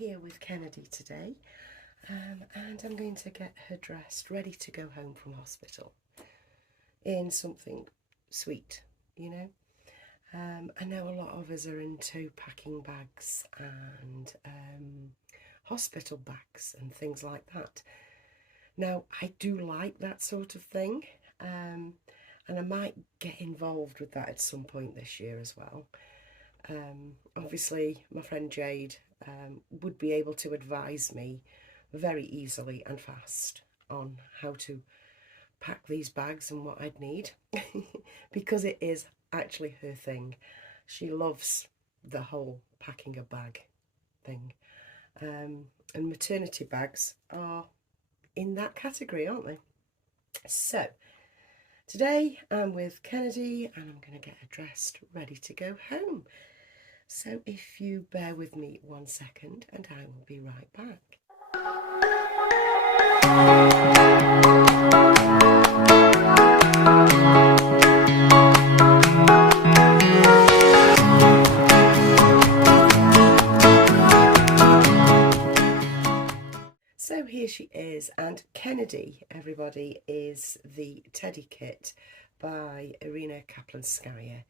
here with Kennedy today, and I'm going to get her dressed, ready to go home from hospital in something sweet, you know. I know a lot of us are into packing bags and hospital bags and things like that. Now, I do like that sort of thing, and I might get involved with that at some point this year as well. Obviously, my friend Jade would be able to advise me very easily and fast on how to pack these bags and what I'd need because it is actually her thing. She loves the whole packing a bag thing, and maternity bags are in that category, aren't they? So today I'm with Kennedy and I'm going to get her dressed, ready to go home. So if you bear with me 1 second and I will be right back. So here she is, and Kennedy, everybody, is the Teddy kit by Irina Kaplanskaya.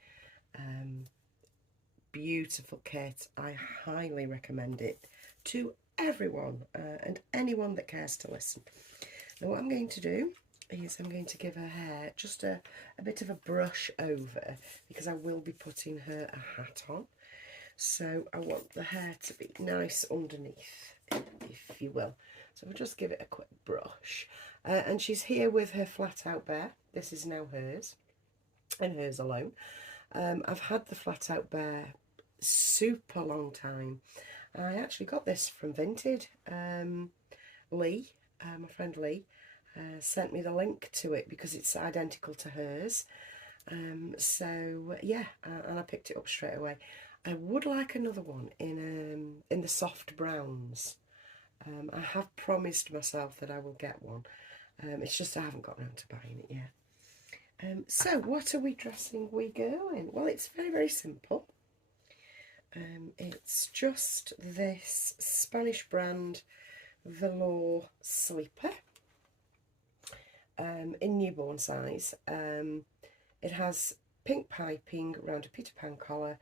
Beautiful kit. I highly recommend it to everyone and anyone that cares to listen. Now what I'm going to do is I'm going to give her hair just a bit of a brush over, because I will be putting her a hat on. So I want the hair to be nice underneath, if you will. So we'll just give it a quick brush. And she's here with her flat out bear. This is now hers, and hers alone. I've had the flat out bear super long time. I actually got this from Vinted. Lee, my friend Lee, sent me the link to it because it's identical to hers. So yeah, and I picked it up straight away. I would like another one in the soft browns. I have promised myself that I will get one. It's just I haven't got around to buying it yet. So what are we dressing we girl in? Well, it's very, very simple. It's just this Spanish brand velour sleeper in newborn size. It has pink piping around a Peter Pan collar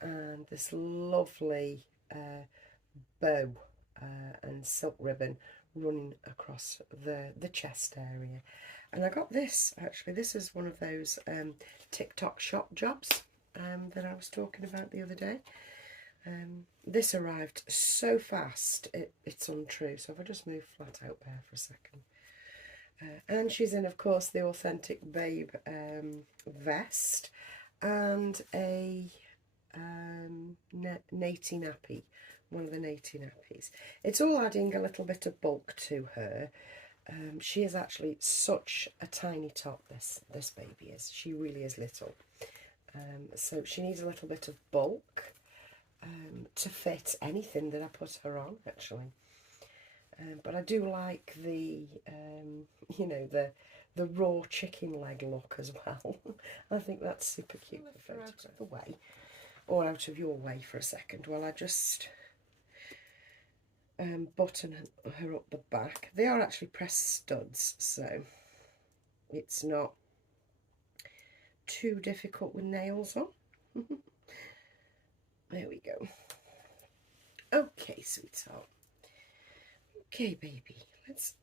and this lovely bow and silk ribbon running across the chest area. And I got this, actually. This is one of those TikTok shop jobs that I was talking about the other day. This arrived so fast, it's untrue. So if I just move flat out there for a second. And she's in, of course, the authentic babe vest and a naty nappy, one of the naty nappies. It's all adding a little bit of bulk to her. She is actually such a tiny top, this baby is. She really is little. So she needs a little bit of bulk to fit anything that I put her on, actually. But I do like the, you know, the raw chicken leg look as well. I think that's super cute. Lift her out of the way, or out of your way for a second, while I just button her up the back. They are actually pressed studs, so it's not too difficult with nails on. There we go. Okay, sweetheart. Okay, baby, let's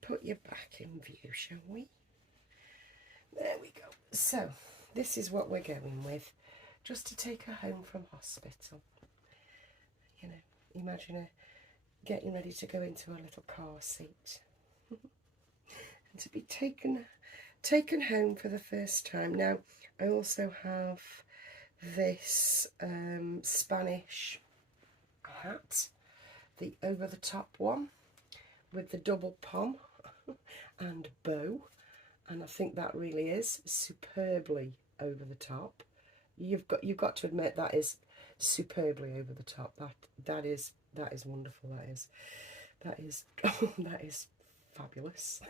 put you back in view, shall we? There we go. So this is what we're going with, just to take her home from hospital. You know, imagine her getting ready to go into a little car seat and to be taken home for the first time. Now, I also have this Spanish hat, the over-the-top one with the double pom and bow, and I think that really is superbly over the top. You've got to admit that is superbly over the top. That is wonderful. That is that is fabulous.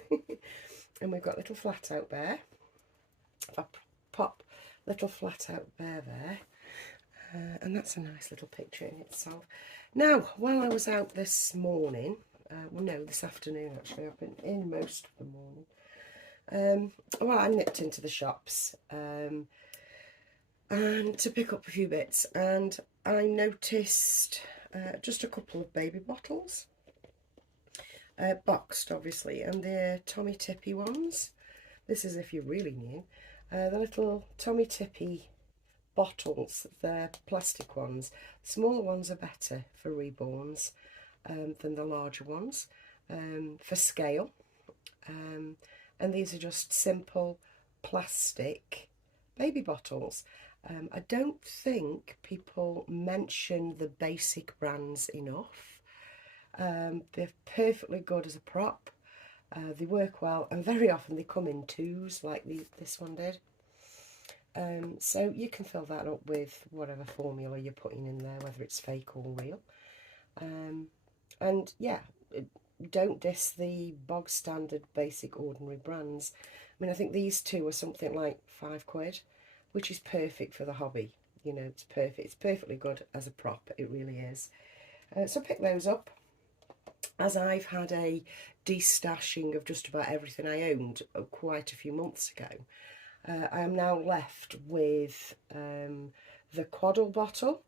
And we've got little flat out bear. If I pop little flat out bear there, And that's a nice little picture in itself. Now, while I was out this morning, well, no, this afternoon actually, I've been in most of the morning. Well, I nipped into the shops and to pick up a few bits, and I noticed just a couple of baby bottles, boxed obviously, and they're Tommy Tippy ones. This is if you're really new. The little Tommy Tippy bottles, they're plastic ones. Smaller ones are better for Reborns than the larger ones for scale. And these are just simple plastic baby bottles. I don't think people mention the basic brands enough. They're perfectly good as a prop. They work well, and very often they come in twos like this one did. So you can fill that up with whatever formula you're putting in there, whether it's fake or real. And yeah, don't diss the bog standard basic ordinary brands. I mean, I think these two are something like £5, which is perfect for the hobby. You know, it's perfect. It's perfectly good as a prop. It really is. So pick those up. As I've had a destashing of just about everything I owned quite a few months ago, I am now left with the Quaddle bottle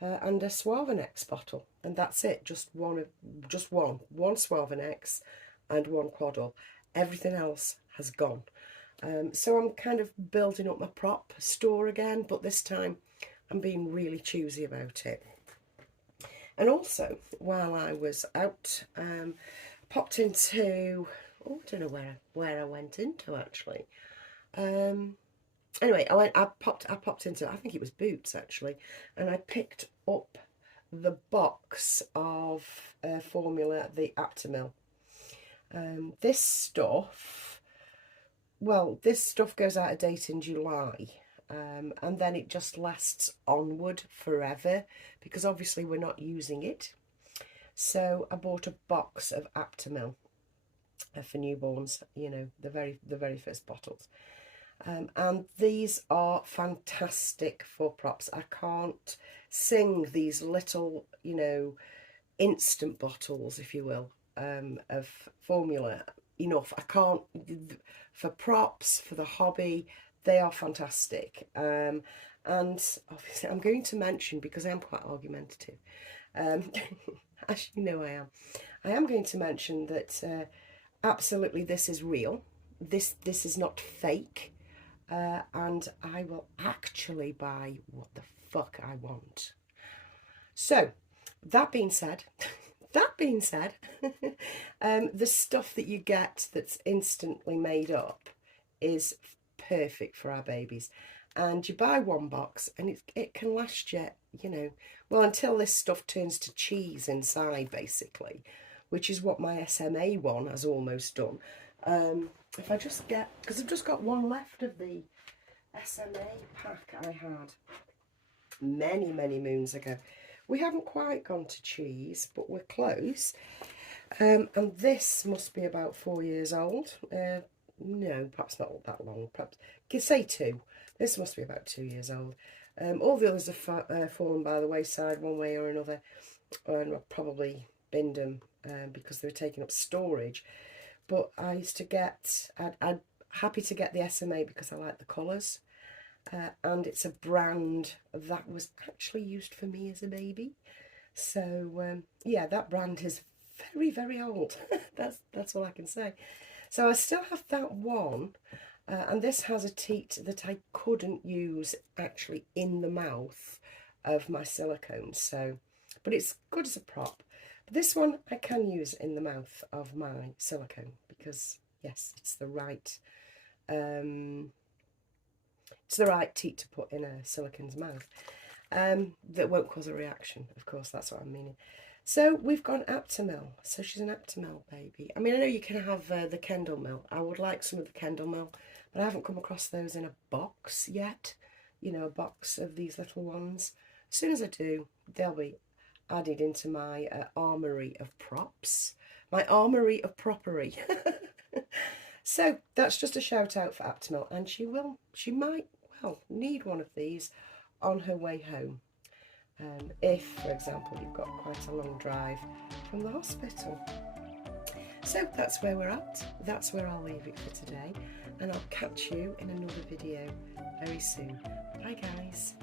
and a Suavenex bottle, and that's it. Just one Suavenex and one Quaddle. Everything else has gone. So I'm kind of building up my prop store again, but this time I'm being really choosy about it. And also, while I was out, popped into, oh, I don't know where I went into actually. Anyway, I popped into, I think it was Boots actually, and I picked up the box of formula, the Aptamil. This stuff goes out of date in July. And then it just lasts onward forever, because obviously we're not using it. So I bought a box of Aptamil for newborns, you know, the very first bottles. And these are fantastic for props. I can't sing these little, you know, instant bottles, if you will, of formula enough. I can't, for props, for the hobby, they are fantastic. And obviously I'm going to mention, because I am quite argumentative, as you know I am going to mention that absolutely this is real. This is not fake. And I will actually buy what the fuck I want. So, that being said, the stuff that you get that's instantly made up is perfect for our babies. And you buy one box and it can last you, you know, well, until this stuff turns to cheese inside, basically, which is what my SMA one has almost done. If I just get, because I've just got one left of the SMA pack I had many moons ago. We haven't quite gone to cheese, but we're close. And this must be about 4 years old. No, perhaps not that long. Perhaps, you say 2. This must be about 2 years old. All the others have fallen by the wayside one way or another, and I've probably binned them because they were taking up storage. But I used to get, I'd happy to get the SMA because I like the colours. And it's a brand that was actually used for me as a baby. So, yeah, that brand is very old. That's all I can say. So I still have that one. And this has a teat that I couldn't use actually in the mouth of my silicone. So, but it's good as a prop. But this one I can use in the mouth of my silicone because, yes, it's the right teat to put in a silicone's mouth. That won't cause a reaction, of course, that's what I'm meaning. So we've got Aptamil. So she's an Aptamil baby. I mean, I know you can have the Kendall Mill. I would like some of the Kendall Mill, but I haven't come across those in a box yet. You know, a box of these little ones. As soon as I do, they'll be added into my armoury of props. My armoury of proppery. So that's just a shout out for Aptamil, and she might, well, need one of these on her way home. if, for example, you've got quite a long drive from the hospital. So that's where we're at. That's where I'll leave it for today, and I'll catch you in another video very soon. Bye guys.